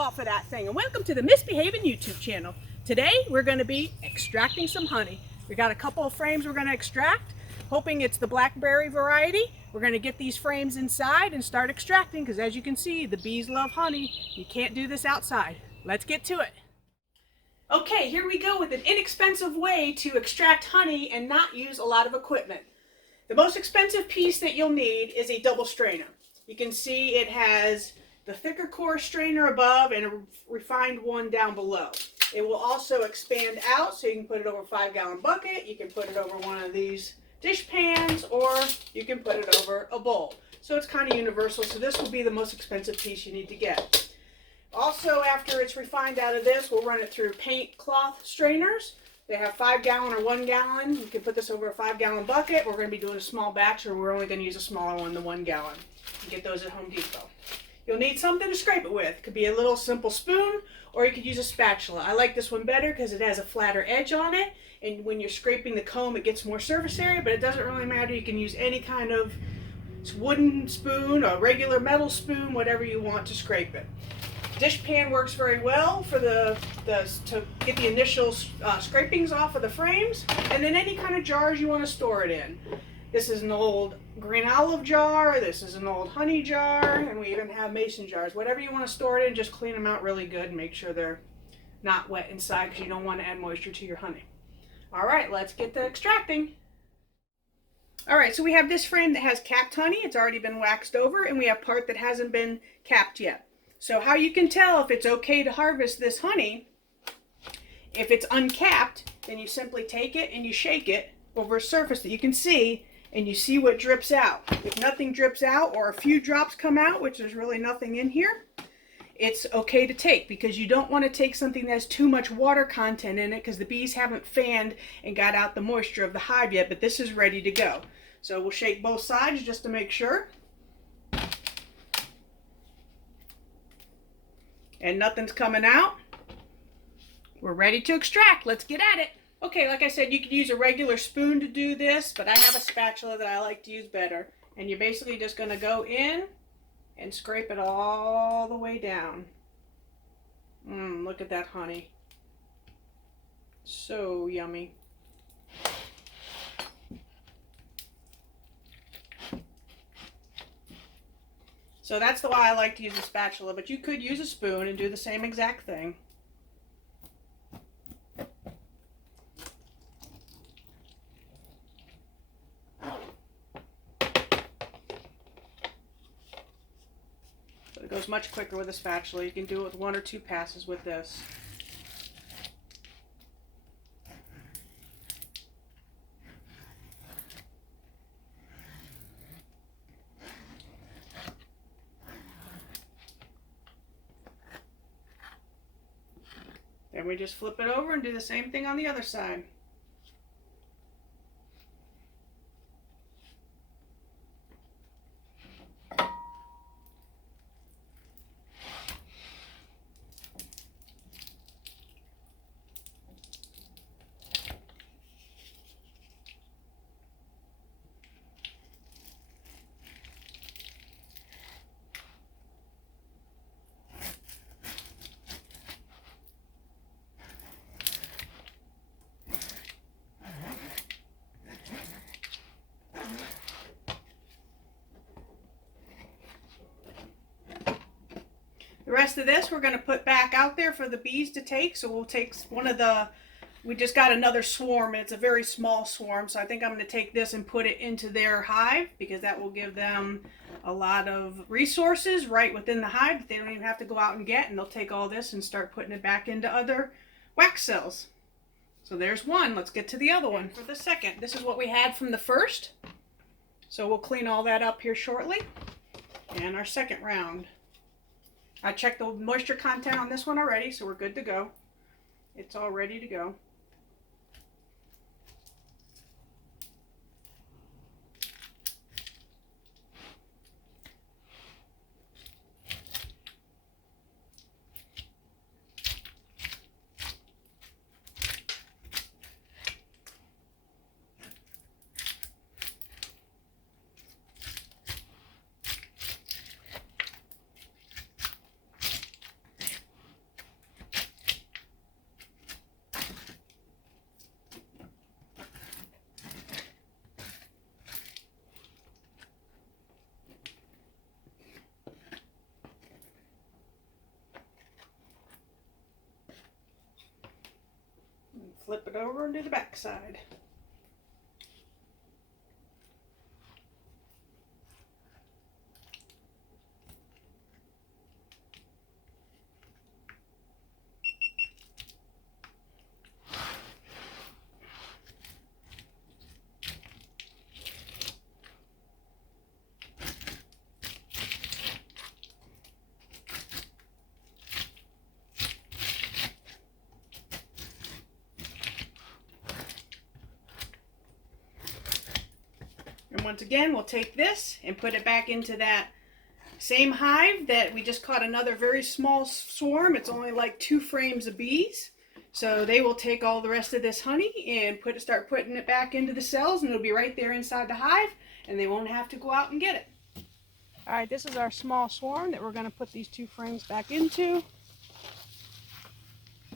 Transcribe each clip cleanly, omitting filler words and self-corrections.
off of that thing, and welcome to the Misbehaving YouTube channel. Today we're going to be extracting some honey. We got a couple of frames we're going to extract, hoping it's the blackberry variety. We're going to get these frames inside and start extracting because, as you can see, the bees love honey. You can't do this outside. Let's get to it. Okay, here we go with an inexpensive way to extract honey and not use a lot of equipment. The most expensive piece that you'll need is a double strainer. You can see it has the thicker core strainer above and a refined one down below. It will also expand out, so you can put it over a 5-gallon bucket, you can put it over one of these dish pans, or you can put it over a bowl. So it's kind of universal, so this will be the most expensive piece you need to get. Also, after it's refined out of this, we'll run it through paint cloth strainers. They have 5-gallon or 1 gallon. You can put this over a 5-gallon bucket. We're going to be doing a small batch, or we're only going to use a smaller one, the 1 gallon. You can get those at Home Depot. You'll need something to scrape it with. It could be a little simple spoon, or you could use a spatula. I like this one better because it has a flatter edge on it, and when you're scraping the comb, it gets more surface area, but it doesn't really matter. You can use any kind of wooden spoon, a regular metal spoon, whatever you want to scrape it. Dish pan works very well for to get the initial scrapings off of the frames, and then any kind of jars you want to store it in. This is an old green olive jar, this is an old honey jar, and we even have mason jars. Whatever you want to store it in, just clean them out really good and make sure they're not wet inside because you don't want to add moisture to your honey. Alright, let's get to extracting. Alright, so we have this frame that has capped honey. It's already been waxed over, and we have part that hasn't been capped yet. So how you can tell if it's okay to harvest this honey, if it's uncapped, then you simply take it and you shake it over a surface that you can see, and you see what drips out. If nothing drips out or a few drops come out, which there's really nothing in here, it's okay to take, because you don't want to take something that has too much water content in it because the bees haven't fanned and got out the moisture of the hive yet, but this is ready to go. So we'll shake both sides just to make sure. And nothing's coming out. We're ready to extract. Let's get at it. Okay, like I said, you could use a regular spoon to do this, but I have a spatula that I like to use better. And you're basically just going to go in and scrape it all the way down. Look at that honey. So yummy. So that's why I like to use a spatula, but you could use a spoon and do the same exact thing. But it goes much quicker with a spatula. You can do it with 1 or 2 passes with this. Then we just flip it over and do the same thing on the other side. The rest of this we're going to put back out there for the bees to take. So we'll take one of the, we just got another swarm. It's a very small swarm. So I think I'm going to take this and put it into their hive, because that will give them a lot of resources right within the hive that they don't even have to go out and get. And they'll take all this and start putting it back into other wax cells. So there's one. Let's get to the other one for the second. This is what we had from the first. So we'll clean all that up here shortly. And our second round. I checked the moisture content on this one already, so we're good to go. It's all ready to go. flip it over and do the back side. And once again, we'll take this and put it back into that same hive that we just caught another very small swarm. It's only like 2 frames of bees. So they will take all the rest of this honey and start putting it back into the cells, and it'll be right there inside the hive, and they won't have to go out and get it. All right, this is our small swarm that we're going to put these 2 frames back into,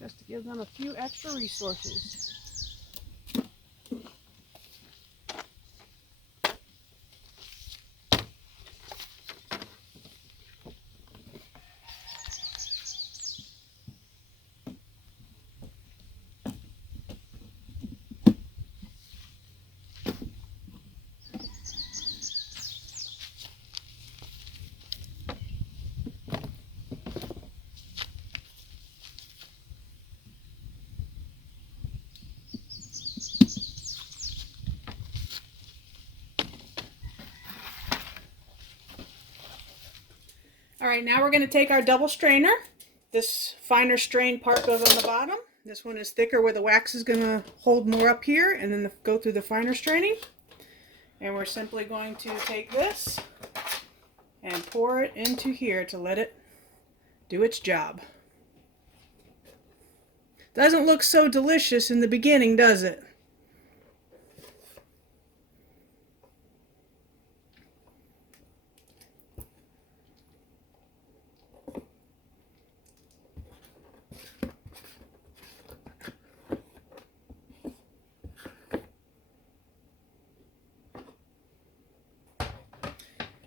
just to give them a few extra resources. All right, now we're going to take our double strainer. This finer strain part goes on the bottom. This one is thicker where the wax is going to hold more up here and then go through the finer straining. And we're simply going to take this and pour it into here to let it do its job. Doesn't look so delicious in the beginning, does it?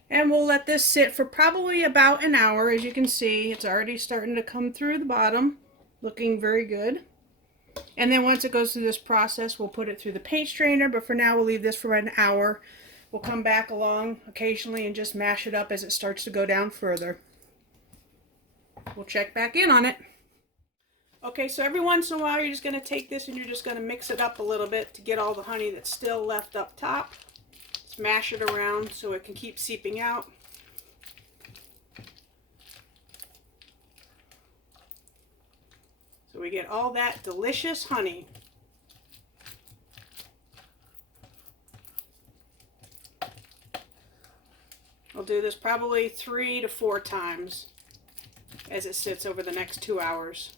And we'll let this sit for probably about an hour. As you can see, it's already starting to come through the bottom, looking very good. And then once it goes through this process, we'll put it through the paint strainer, but for now we'll leave this for an hour. We'll come back along occasionally and just mash it up as it starts to go down further. We'll check back in on it. Okay, so every once in a while you're just going to take this and you're just going to mix it up a little bit to get all the honey that's still left up top. Smash it around so it can keep seeping out. So we get all that delicious honey. I'll do this probably 3 to 4 times as it sits over the next 2 hours.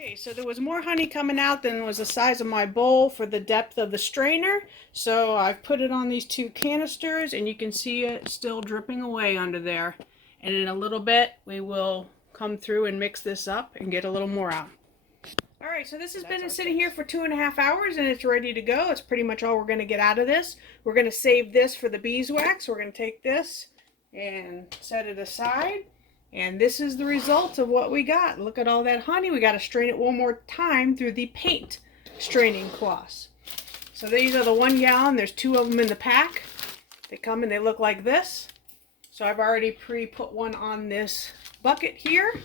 Okay, so there was more honey coming out than was the size of my bowl for the depth of the strainer. So I've put it on these 2 canisters and you can see it still dripping away under there. And in a little bit we will come through and mix this up and get a little more out. Alright, so this has been sitting here for 2.5 hours and it's ready to go. It's pretty much all we're going to get out of this. We're going to save this for the beeswax. We're going to take this and set it aside. And this is the result of what we got. Look at all that honey. We got to strain it one more time through the paint straining cloths. So these are the 1 gallon. There's 2 of them in the pack. They come and they look like this. So I've already pre-put one on this bucket here.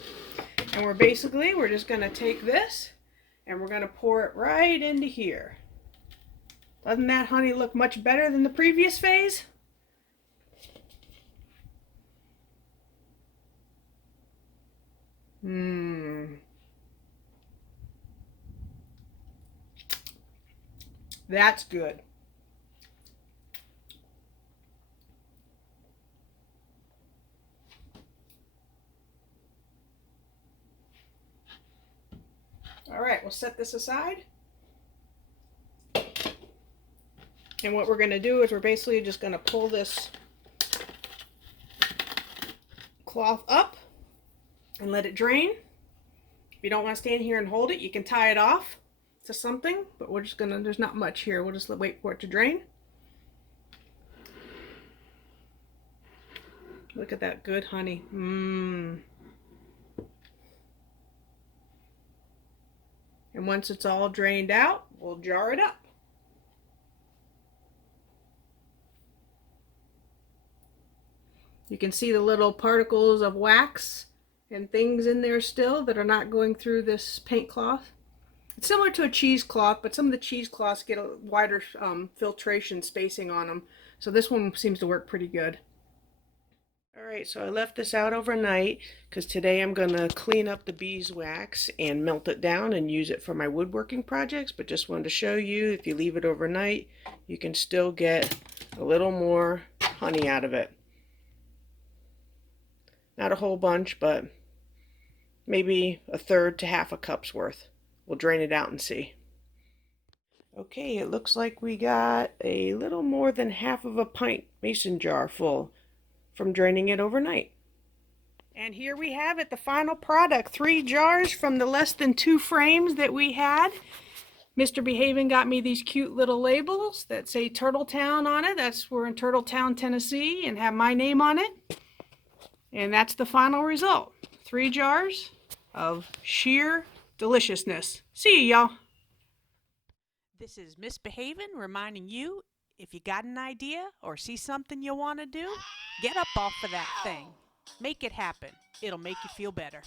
And we're just going to take this and we're going to pour it right into here. Doesn't that honey look much better than the previous phase? That's good. All right, we'll set this aside. And what we're going to do is we're basically just going to pull this cloth up and let it drain. If you don't want to stand here and hold it, you can tie it off to something, but we're just gonna, there's not much here. We'll just wait for it to drain. Look at that good honey. Mmm. And once it's all drained out, we'll jar it up. You can see the little particles of wax and things in there still that are not going through this paint cloth. It's similar to a cheesecloth, but some of the cheesecloths get a wider filtration spacing on them. So this one seems to work pretty good. All right, so I left this out overnight because today I'm going to clean up the beeswax and melt it down and use it for my woodworking projects. But just wanted to show you, if you leave it overnight, you can still get a little more honey out of it. Not a whole bunch, but maybe a third to half a cup's worth. We'll drain it out and see. Okay, it looks like we got a little more than half of a pint mason jar full from draining it overnight. And here we have it, the final product. 3 jars from the less than 2 frames that we had. Mr. Behaven got me these cute little labels that say Turtletown on it. We're in Turtletown, Tennessee, and have my name on it. And that's the final result. 3 jars of sheer deliciousness. See you, y'all. This is Miss Behaven reminding you, if you got an idea or see something you want to do, get up off of that thing. Make it happen. It'll make you feel better.